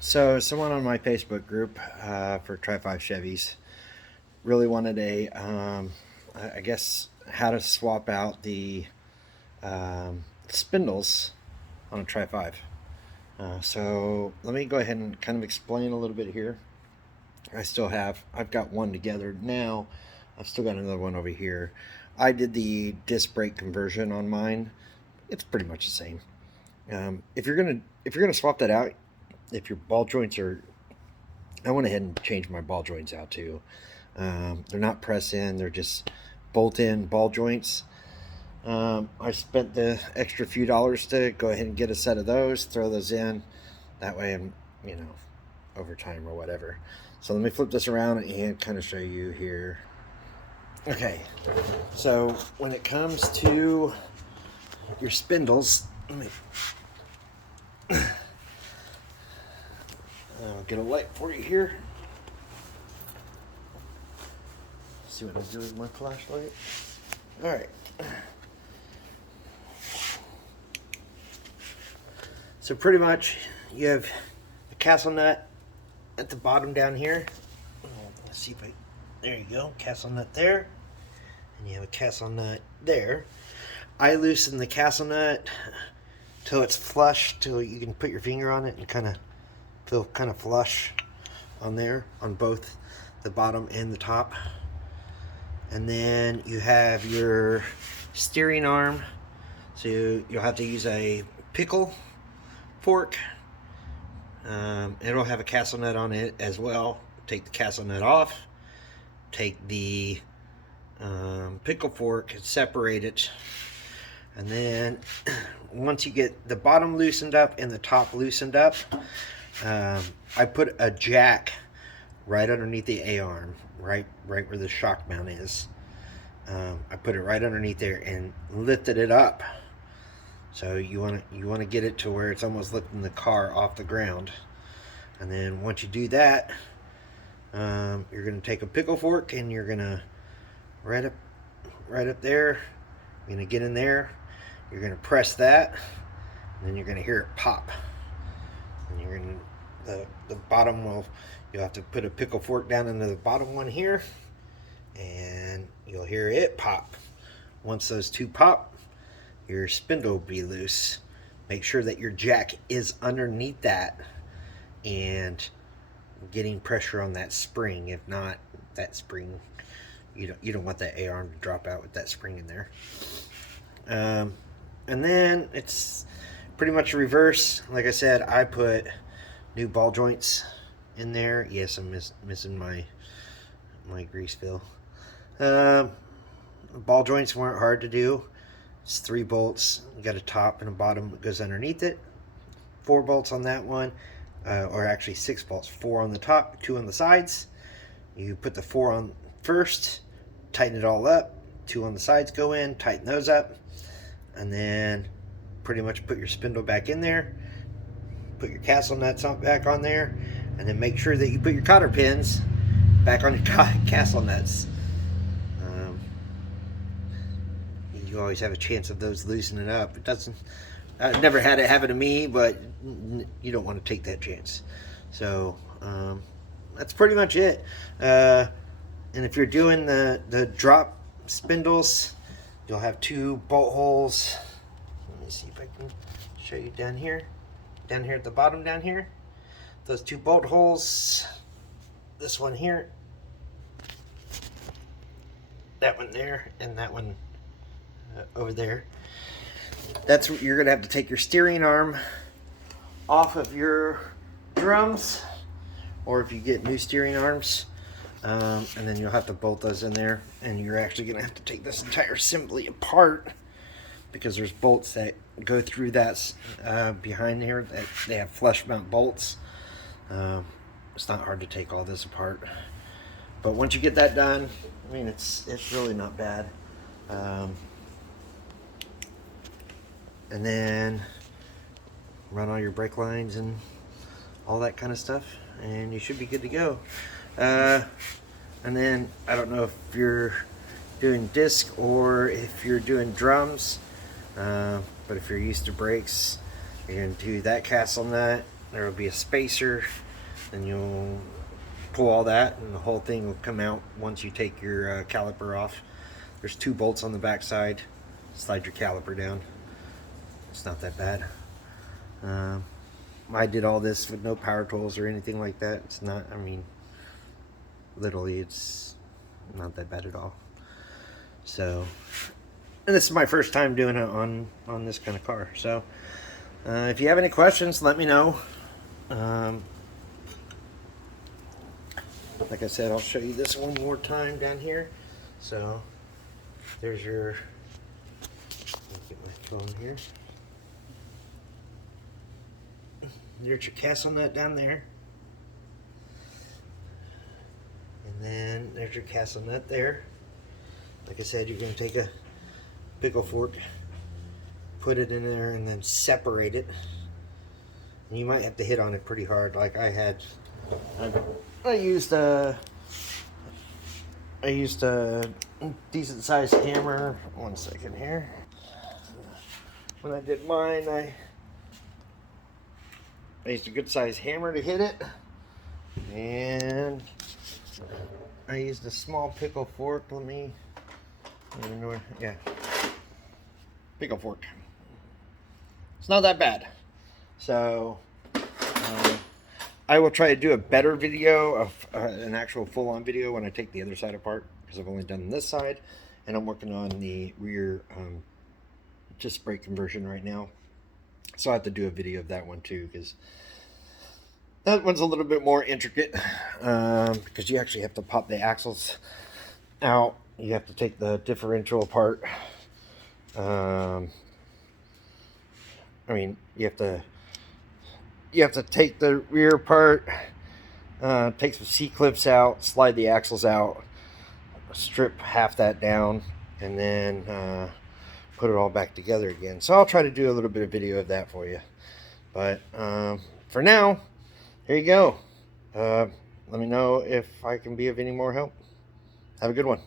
So someone on my Facebook group for trifive Chevys really wanted I guess, how to swap out the spindles on a trifive. So let me go ahead and kind of explain a little bit here. I've got one together now. I've still got another one over here. I did the disc brake conversion on mine. It's pretty much the same. If you're gonna swap that out, if your ball joints are, I went ahead and changed my ball joints out too. They're not press in; they're just bolt in ball joints. I spent the extra few dollars to go ahead and get a set of those, throw those in. That way, I'm over time or whatever. So let me flip this around and kind of show you here. Okay, so when it comes to your spindles, let me I'll get a light for you here. See what I do with my flashlight. All right. So pretty much, you have the castle nut at the bottom down here. Let's see if there you go, castle nut there, and you have a castle nut there. I loosen the castle nut till it's flush, till you can put your finger on it and kind of feel kind of flush on there, on both the bottom and the top. And then you have your steering arm, so you'll have to use a pickle fork. It'll have a castle nut on it as well. Take the castle nut off, take the pickle fork and separate it, and then once you get the bottom loosened up and the top loosened up, I put a jack right underneath the A-arm, right where the shock mount is. I put it right underneath there and lifted it up. So you want to get it to where it's almost lifting the car off the ground. And then once you do that, you're going to take a pickle fork and you're going to right up there. You're going to get in there. You're going to press that, and then you're going to hear it pop. And you're going to the bottom you'll have to put a pickle fork down into the bottom one here, and you'll hear it pop. Once those two pop, your spindle will be loose. Make sure that your jack is underneath that and getting pressure on that spring. If not, that spring, you don't want that A-arm to drop out with that spring in there. And then it's pretty much reverse. Like I said, I put new ball joints in there. Yes, I'm missing my grease fill. Ball joints weren't hard to do. It's 3 bolts. You got a top and a bottom that goes underneath it. 4 bolts on that one, or actually 6 bolts. 4 on the top, 2 on the sides. You put the 4 on first, tighten it all up. 2 on the sides go in, tighten those up, and then pretty much put your spindle back in there. Put your castle nuts back on there, and then make sure that you put your cotter pins back on your castle nuts. You always have a chance of those loosening up. It doesn't. I've never had it happen to me, but you don't want to take that chance. So that's pretty much it. And if you're doing the drop spindles, you'll have 2 bolt holes. Let me see if I can show you down here at the bottom down here. Those 2 bolt holes, this one here, that one there, and that one over there. That's what you're gonna have to take your steering arm off of your drums, or if you get new steering arms, and then you'll have to bolt those in there, and you're actually gonna have to take this entire assembly apart because there's bolts that go through that behind here that they have flush mount bolts. It's not hard to take all this apart, but once you get that done, I mean, it's really not bad. And then run all your brake lines and all that kind of stuff, and you should be good to go. And then I don't know if you're doing disc or if you're doing drums, but if you're used to brakes, you're going to do that castle nut there will be a spacer, and you'll pull all that, and the whole thing will come out once you take your caliper off. There's 2 bolts on the back side. Slide your caliper down. It's not that bad. I did all this with no power tools or anything like that. It's not, I mean, literally it's not that bad at all. So, and this is my first time doing it on this kind of car. So if you have any questions, let me know. Like I said, I'll show you this one more time down here. So there's your, let me get my phone here. There's your castle nut down there. And then there's your castle nut there. Like I said, you're going to take a pickle fork, put it in there, and then separate it. And you might have to hit on it pretty hard, like I had. I used a decent sized hammer. One second here. When I did mine, I used a good sized hammer to hit it, and I used a small pickle fork. Let me, yeah, pickle fork. It's not that bad. So I will try to do a better video of an actual full-on video when I take the other side apart, because I've only done this side, and I'm working on the rear disc brake conversion right now. So I have to do a video of that one too, because that one's a little bit more intricate, because you actually have to pop the axles out. You have to take the differential apart. I mean, you have to take the rear part, take some C-clips out, slide the axles out, strip half that down, and then put it all back together again. So I'll try to do a little bit of video of that for you. But for now, here you go. Let me know if I can be of any more help. Have a good one.